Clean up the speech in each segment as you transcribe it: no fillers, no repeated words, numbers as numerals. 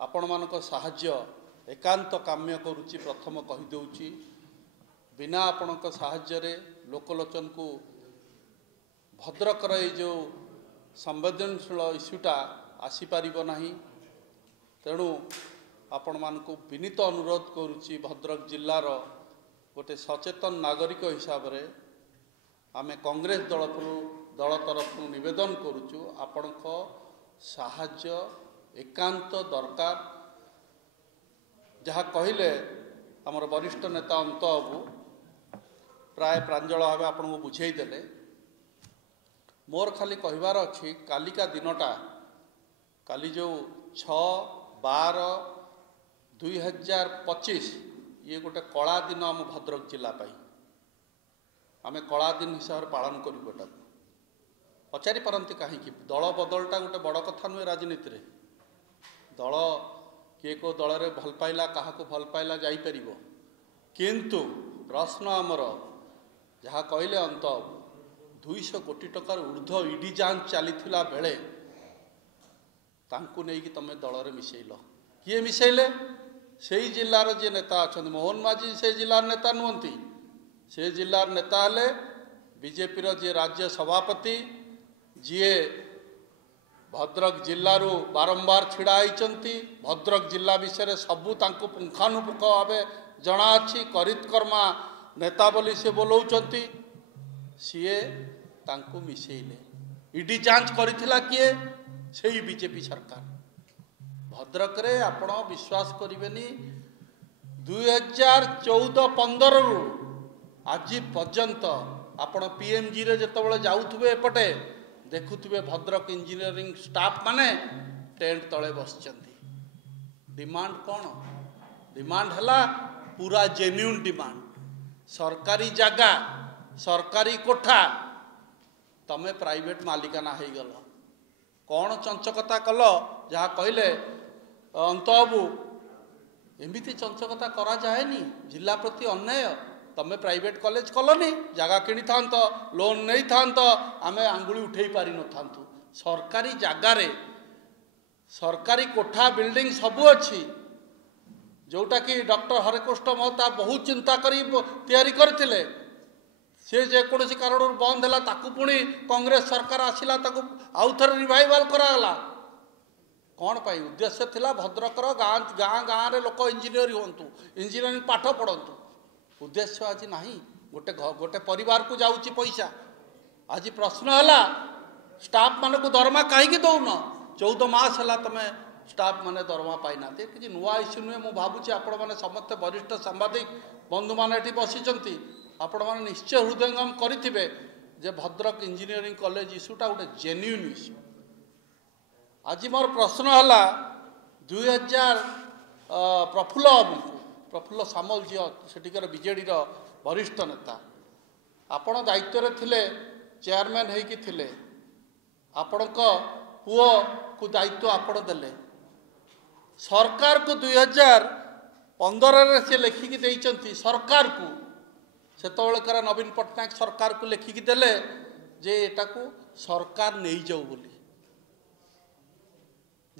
आपण मानक साहाय्य एकांत काम्य करुच्ची प्रथम कहीदे बिना आपणक साहाय्य रे लोकलोचन को भद्रकर जो संवेदनशील इश्यूटा आसीपार ना तेणु आपण मानक विनीत अनुरोध करुच्ची भद्रक जिल्लार गोटे सचेतन नागरिक हिसाब से आम कांग्रेस दल तरफ निवेदन करुचु आपण साहाय्य एकांत दरकार जहाँ कहले आमर वरिष्ठ नेता अंत बाबू प्राय प्रांजल भाव आपन को बुझेदेले मोर खाली कहबार अच्छी कालिका दिनटा काली जो 6/12/2025 ये गोटे कला दिन आम भद्रक जिला आम कला दिन हिसाब से पालन करूँ पचारि पारती कहीं दल बदलटा गोटे बड़ कथा नुहे राजनीति रे दल किए को दल रे भल पाइला क्या भल पाइला जापर किंतु प्रश्न आमर जहाँ कहले अंत 200 कोटी टकार ऊर्ध्व ईडी जांच चलीथिला बेले तांकु नहीं कि तमे दल रे मिसेइल किए मिसेइले से जिलार जे नेता अच्छा मोहन माझी से जिलार नेता नुहति से जिलार नेता हेले बीजेपी जे राज्य सभापति जीए भद्रक जिल्लारू बारंबार छिड़ा होती भद्रक जिला विषय सबू पुंखानुपुख भाव जना अच्छी करितकर्मा नेता बोली से बोलाउछंती सीए तांकु मिसेइले ईडी जांच करिथिला किए सेही बीजेपी सरकार भद्रक रे आपण विश्वास करिवेनी 2014-15 रु आज पर्यंत आपण पीएमजी रे जतबेले जाउथबे एपटे देखुवे भद्रक इंजीनियरिंग स्टाफ माने टेंट तले बसचंती डिमांड कौन डिमांड हला पूरा जेन्युइन डिमांड सरकारी जगह सरकारी कोठा तमे प्राइवेट मालिकाना हो गल कौन चंचकता कल जहाँ कहले अंत बाबू एमती चंचकता करा जाएनी जिला प्रति अन्याय तमें प्राइवेट कॉलेज कलनी जगह किनी था लोन नहीं था आम आंगुली उठे पारि न था सरकारी जगार सरकारी कोठा बिल्डिंग सबू अच्छी जोटा कि डॉक्टर हरेकृष्ण महता बहुत चिंता करी तैयारी करथिले से जेकोसी कारण बंद है ताकू पुणी कांग्रेस सरकार आसिला ताकू आउ थे रिवाइवाल करागला कौन पाई उद्देश्य थिला भद्रकर गाँ गाँ गाँव रे लोक इंजीनियर हूँ इंजीनियरिंग पाठ पढ़तु उद्देश्य आज नहीं गोटे गोटे परिवार को जाऊँगी पैसा आज प्रश्न है स्टाफ मान को दरमा कहीं दौन 14 मास है तुम स्टाफ माने दरमा पाई ना कि नुआ इश्यू नुहे मुझे भावुँ आपण मैंने समस्त वरिष्ठ सांबादिक बंधु मैंने बसी आपण मैंने निश्चय हृदयंगम करेंगे जे भद्रक इंजीनियरिंग कॉलेज इश्यूटा गोटे जेन्युइन इश्यू आज मोर प्रश्न है 2000 प्रफुल्ल बाबू प्रफुल्ल सामल जी सेठिकर बीजेडी वरिष्ठ नेता आपण दायित्व थिले चेयरमैन होइकी थिले आपणक पुओ को दायित्व आपण देले सरकार को 2015 रे से लिखिकी देइचंती सरकार को सेतबेलकर नवीन पट्टनायक सरकार को लिखिकी देले जे एटा को सरकार नहीं जाऊ बोली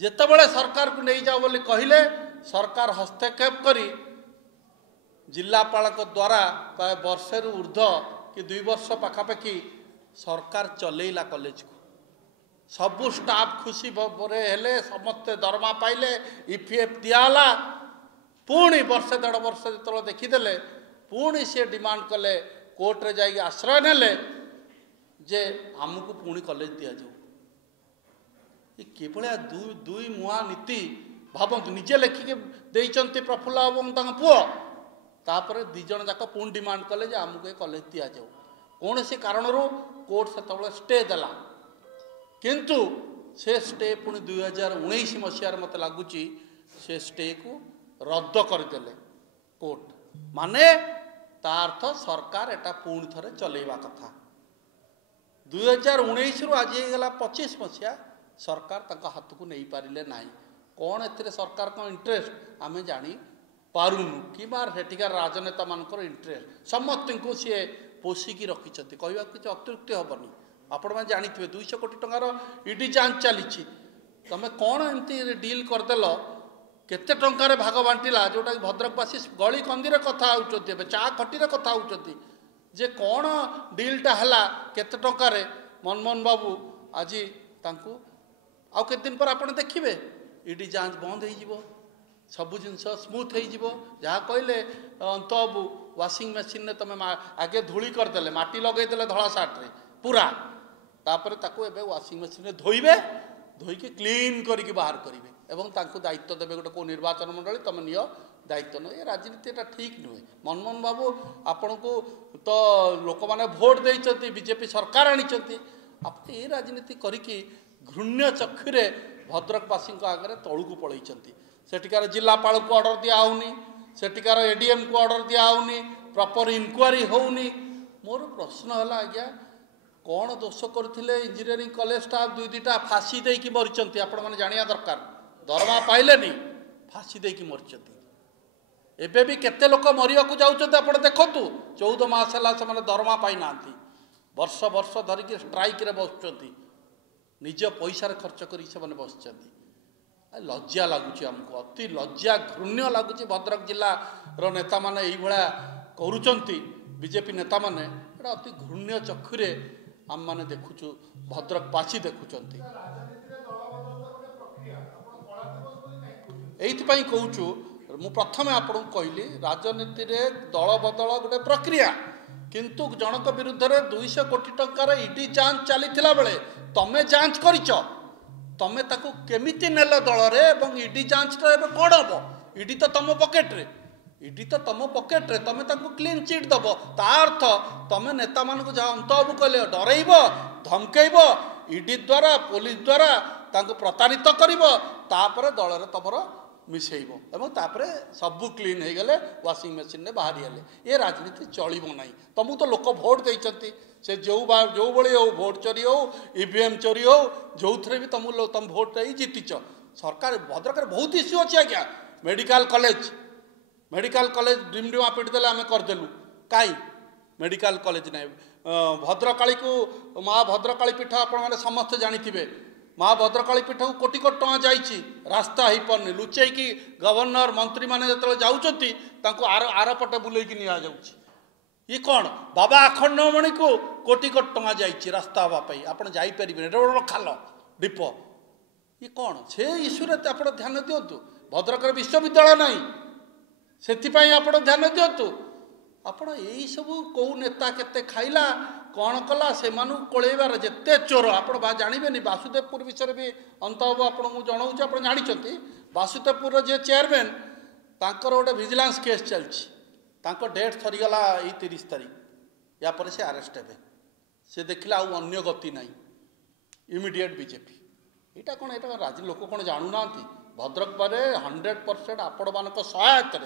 जेतेबेले सरकार को नहीं जाऊ बोली कहिले सरकार हस्तक्षेप करी जिलापाल द्वारा प्राय वर्षे ऊर्ध कि 2 वर्ष पाखापाखि सरकार चलेला कॉलेज को सबू स्टाफ खुशी हेले समस्ते दरमा पाइले ईपीएफ दियाला पुणी वर्षे 1.5 वर्ष जो देखीदे पुणी सी डिमांड कले कोर्ट रे जाई आश्रय नेले जे आमको पुणी कॉलेज दि जाऊ केवल दुई मुआ नीति भावतु निजे लेखिके देइचंती प्रफुल्ल बाबू पुओ तापर 2 जन जाक पुणी डिमांड कले आमको कॉलेज दि जाऊ कौन से कारण कोर्ट से स्टे देला किंतु से स्टे पुणी 2019 मसीह मत लगुच से स्टे को रद्द करदे कोर्ट माने तार्थ सरकार एटा पुणी थे चलेवा कथा 2019 रु आज गला 25 मसीहा सरकार तक हाथ को नहीं पारिले नहीं कौन ए सरकार को इंटरेस्ट आम जानी पारुनु कि सेठिकार राजनेता मानकर इंटरेस्ट समस्त को सी पोषिकी रखिंट कहवा किसी अत्युक्ति हेनी आपण मैंने जानी 200 कोटी टंकार ईडी जांच चली तुम कौन एमती डील करदेल केते टंकार भाग बांटिला जोटा भद्रकवासी गली कंदी कथा होती चा खटी कथा होती जे कौन डीलटा है केते टंकार मनमोहन बाबू आज तांकू आउ केते दिन पर आपण देखिबे ईडी जांच बंद हो सबू जिनस स्मूथ हो जहाँ कहले अंतबू वाशिंग मशीन ने तुम आगे धूली करदे माटी लगेदे धला सार्टे पूरा तापर ताको एबे वाशिंग मशीन में धोइबे धोईकी क्लीन करके बाहर करेंगे एवं तांको दायित्व देवे गोटे को निर्वाचन मंडली तुम नियो दायित्व न ये राजनीति एटा ठीक नुहे मनमोहन बाबू आपण को तो लोक मैंने भोट देते बीजेपी सरकार आनी आप ये राजनीति करिकी घृण्य चक्षुरे भद्रकवासी आगे तलू पलैंट सेठिकार जिलापाल को ऑर्डर दिया होनी सेठिकार एडीएम को ऑर्डर दिया होनी प्रॉपर इंक्वारी होनी मोर प्रश्न है आज्ञा कौन दोष करते इंजीनियरिंग कॉलेज स्टाफ दुई दुईटा फाँसी देकी मरीचंती आपण मैंने जानिया दरकार दरमा पाइलेनी फाँसी देकी मरीचंती एबे भी केते लोक मरिया को जाउचंती आपण देखंतु 14 मास हला से दरमा पाई नांती वर्ष वर्ष धरिकी स्ट्राइक रे बसुचंती निज पैसा खर्च करी से माने बसचंती लज्जा लगुच आमको अति लज्जा घृण्य लगुच भद्रक जिला रो नेता माने एई भळा करूचंती बीजेपी नेता माने एटा अति घृण्य चक्षुरे आम माने देखुचु भद्रकवासी देखुचंती एइथि कहूचु मु प्रथमे आपन कहली राजनीति रे दल बदल गोटे प्रक्रिया किंतु जनक विरुद्ध रे 200 कोटी टंकार ईडी जांच चलीथिला बेले तमे जांच करिच तमे ताकू केमिति नेल दल रे एवं ईडी जांच रे कोन हबो ईडी तो तम पॉकेट रे ईडी तो तम पॉकेट रे तमे ताकू क्लीन चिट दबो ता अर्थ तमे नेता मान को जा अंतबु कहले डरैबो धमकेइबो ईडी द्वारा पुलिस द्वारा ताकू प्रतारित करिवो तापर दल रे तमरो मिसेइबो एवं तापर सबु क्लीन हो गले वाशिंग मशीन ने बाहरी आले ये राजनीति चलिबो नाही तमु तो लोक भोट देइचंती से जो भली हो भोट चोरी हो ईवीएम चोरी हो जो थे भी तुम भोट दे जीतिच सरकार भद्रक बहुत इश्यू अच्छी आज्ञा मेडिकल कॉलेज डिमडिमा पिटिदेले आम करदेलु कहीं मेडिकल कॉलेज ना भद्रकाली को माँ भद्रकाली पीठ आपने समस्त जानी माँ भद्रकाली पीठ को कोटी कोटी टଙ୍କା जाइए रास्ता हो पारनी लुचेकी गवर्नर मंत्री मैंने जो जाऊँगी आरपटे बुलेकी निया जाउछि ये कौन बाबा अखंडमणि को कोटी कोटी टଙ୍କା जाइए रास्ता हाँपाई आपड़ जापर बड़ खाल दीप ये कौन से इश्यू आप ध्यान दिंतु भद्रक विश्वविद्यालय नहीं से आप ध्यान दिंतु आपण यही सब कौ नेता केते खाइला कौन कला से कोलेबार जिते चोर आप जानवे वासुदेवपुर विषय भी अंतब आपको जनाऊँ आप जानते वासुदेवपुर जे चेयरमैन तांकर गोटे विजिलेंस केस चलती डेट सरीगला ये 30 तारीख यापर से आरेस्ट हे से देखिले आउ अन्य गति ना इमिडिएट बीजेपी यहाँ कौन यहाँ राज लोक कौन जानूना भद्रक बारे 100% आपण मान सहायत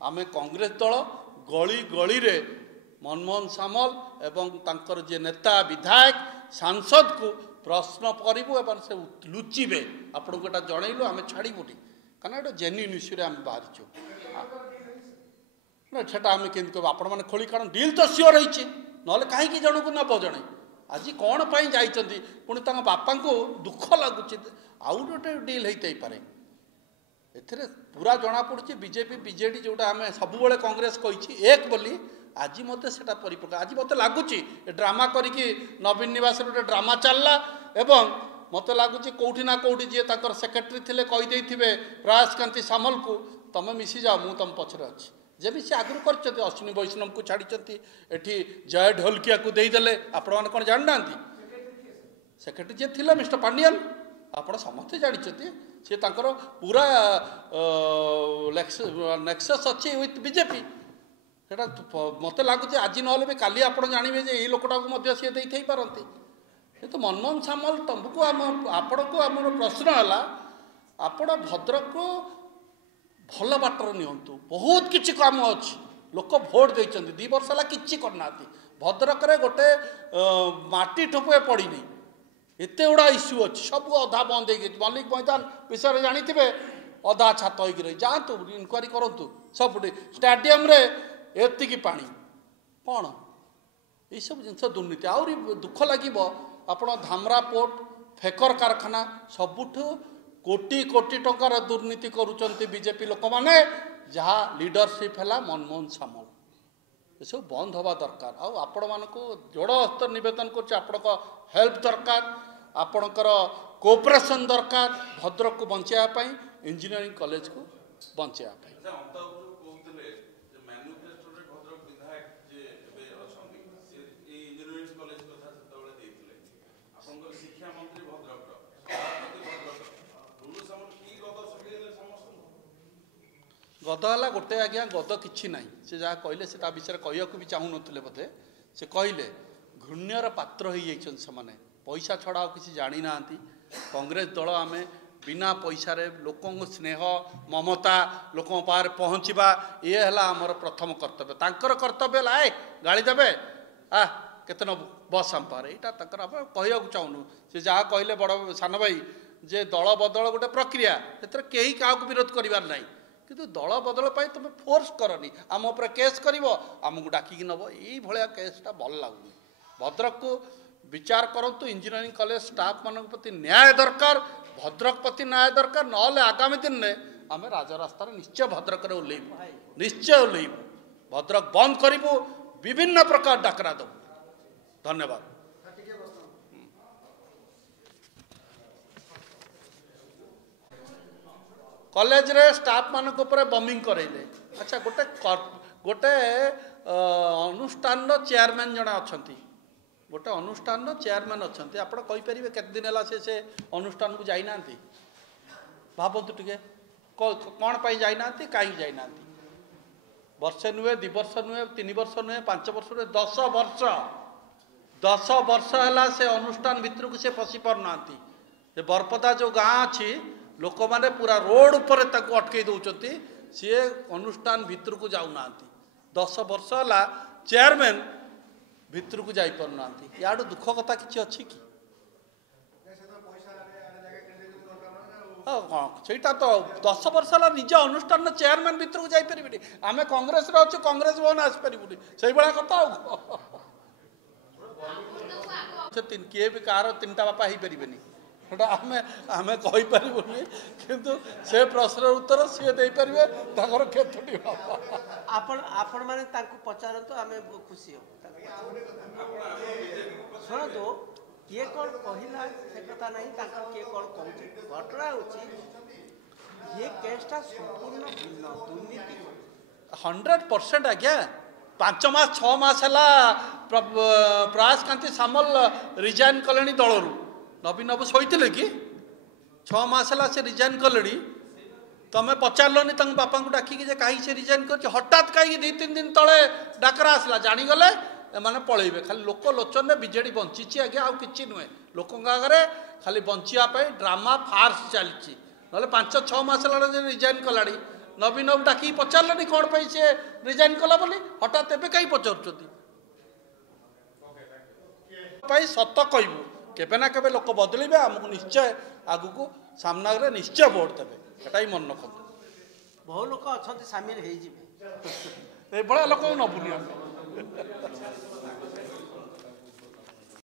आम कांग्रेस दल गली गली रे मनमोहन सामल एवं तांकर जे नेता विधायक सांसद को प्रश्न करूँ एवं से लुचिबे आपन को जनइलु आम छाड़बूटी कारण ये जेन्युइन इश्यू आम बाहरी ना सेटा आम के आपण मैंने खोली कारण डील तो सियोर रही ना कहीं जन को नब जन आज कौन पाई जाइछंती पुणी तांका बापा को दुख लगुच आउ गोटे डील होते पारे एथिरे पूरा जना पड़ी बीजेपी बीजेडी जोटा आम सब कांग्रेस कही एक बोली आज मत से परिप्रकाश आज मत लगुच ड्रामा करिकी नवीन निवास गोटे ड्रामा चलला एवं मत लगुच कौटी ना कौटी जी तर सेक्रेटरी थे कहीदे प्रयास कांति सामल को तुम मिसी जाओ मु तुम पछरे अच्छी जब से आगुरी कर अश्विनी वैष्णव को छाड़ी एटी जय ढोलकिया को देदेले आपण कौन जानना सेक्रेटरी जी थे मिस्टर पांडियन आप समस्ते जानते सी पूरा नेक्सस अच्छी विथ बीजेपी सेटा मत लगुच आज ना भी काली आप जानवे ये लोकटा को सी दे पारती कितु मनमोहन सामल तुमको आपण को आम प्रश्न है आपण भद्रक को भल बाटर नियंतु बहुत किसी काम अच्छी लोक भोट देते 2 वर्ष है कि करना भद्रक गोटे माटी ठोपे पड़नी एत गुड़ा इश्यू अच्छी सब अधा बंद हो मल्लिक मैदान विषय जानते अधा छात हो रही जातु इनक्वारी करूँ सब स्टाडियम एतिकी पानी कौन ये सब जिनस दुर्नीति आहरी दुख लगे आप धामरा पोर्ट फेकर कारखाना सबुठ कोटी कोटी टंकार दुर्नीति करुचंती बीजेपी लोक माने जहाँ लीडरशिप है मनमोहन सामल ये सब बंद हवा दरकार आपण मानक जोड़ हस्त नवेदन कर हेल्प दरकार आपणकर कोऑपरेशन दरकार भद्रक को बचाई इंजीनियरिंग कॉलेज को बचाई गद है गोटे आज्ञा गद कि ना से जहाँ कहले से विषय कहूँ भी चाहूँ नुले बोधे से कहले घृण्यर पात्र हो से पैसा छड़ा किसी जानी ना कांग्रेस दल आम बिना पैसा लोक स्नेह ममता लोक पाखे पहुँचवा ये है आमर प्रथम कर्तव्य तांकर कर्तव्य लाए गाड़ी देवे केत बस आम पारे यहाँ कहू चाहूँ से जहाँ कहले बड़ सान भाई जे दल बदल गोटे प्रक्रिया से कहीं क्या विरोध करार ना किंतु दल बदल पाई तुम फोर्स करनी आम उपर केस कर आमको डाकिक नब ये केसटा भल लगुनि भद्रक को विचार करंतु इंजीनियरिंग कॉलेज स्टाफ मान प्रति न्याय दरकार भद्रक प्रति न्याय दरकार ना आगामी दिन में आम राजरास्तार निश्चय भद्रक ओह्लैबू निश्चय ओह्लैबू भद्रक बंद करूँ विभिन्न प्रकार डाकरा देवु धन्यवाद। कॉलेज रे स्टाफ मान बमिंग करेले अच्छा गोटे गोटे अनुष्ठान चेयरमैन जड़े अच्छा गोटे अनुष्ठान चेयरमैन अच्छा आप कहींपर केत दिन है से अनुष्ठान को जाइना भावतु टे कौन पाई जाइना कहीं जाइना वर्षे नुहे 2 वर्ष नुहे 3 वर्ष नुहे 5 वर्ष नुहे 10 वर्ष है से अनुष्ठान भितर को से पशि पारना बरपदा जो गाँ अच्छी लोक मैंने पूरा रोड उपर अटकई दौरान सी अनुष्ठान भितर को जाऊना 10 वर्ष है चेयरमैन भितर को जाई पारना याडू दुख कथा कि अच्छी कि सेटा तो 10 वर्ष है निज अनुष्ठान चेयरमैन भितर को जापरि आम कांग्रेस अच्छे कांग्रेस भवन आसपारे से भाया कथा किए भी कह 3टा बापा हो पारे आम आम कहीपरूनी किंतु से प्रश्न उत्तर सी दे पारे केतोटी आपण माने तांको पचारतो आमे खुशी हो शुणु किए कौन कहला से कथा नहीं किए कौन कहूँ घटना हो ये केसटा संपूर्ण भिन्न दुर्नीति 100% आज्ञा 5 मास 6 मास है प्रयास कांति सामल रिजाइन कले दलरू नवीन बाबू शोते कि 6 मास है से रिजाइन कले तुम पचारलनि बापा को डाकिकी कहीं से रिजाइन कर हठात कहीं 2-3 दिन तले डाकरा आसला जानीगले एमाने पलैबे खाली लोक लोचन में बीजेडी बंची आज्ञा आउ कि नुहे लोक आगे खाली बंचापी ड्रामा फार्स चलती ना 5-6 मास है रिजाइन कला नवीन बाबू डाकी पचारलनि कौन पर सी रिजाइन कला बोली हठात एवं कहीं पचार सत कहूँ केबे ना केबे लोक बदलिबे आमको निश्चय आगु को सामना निश्चय भोट देवे एटा ही मन रखते बहु लोक अच्छा सामिल हो लोक नबुनी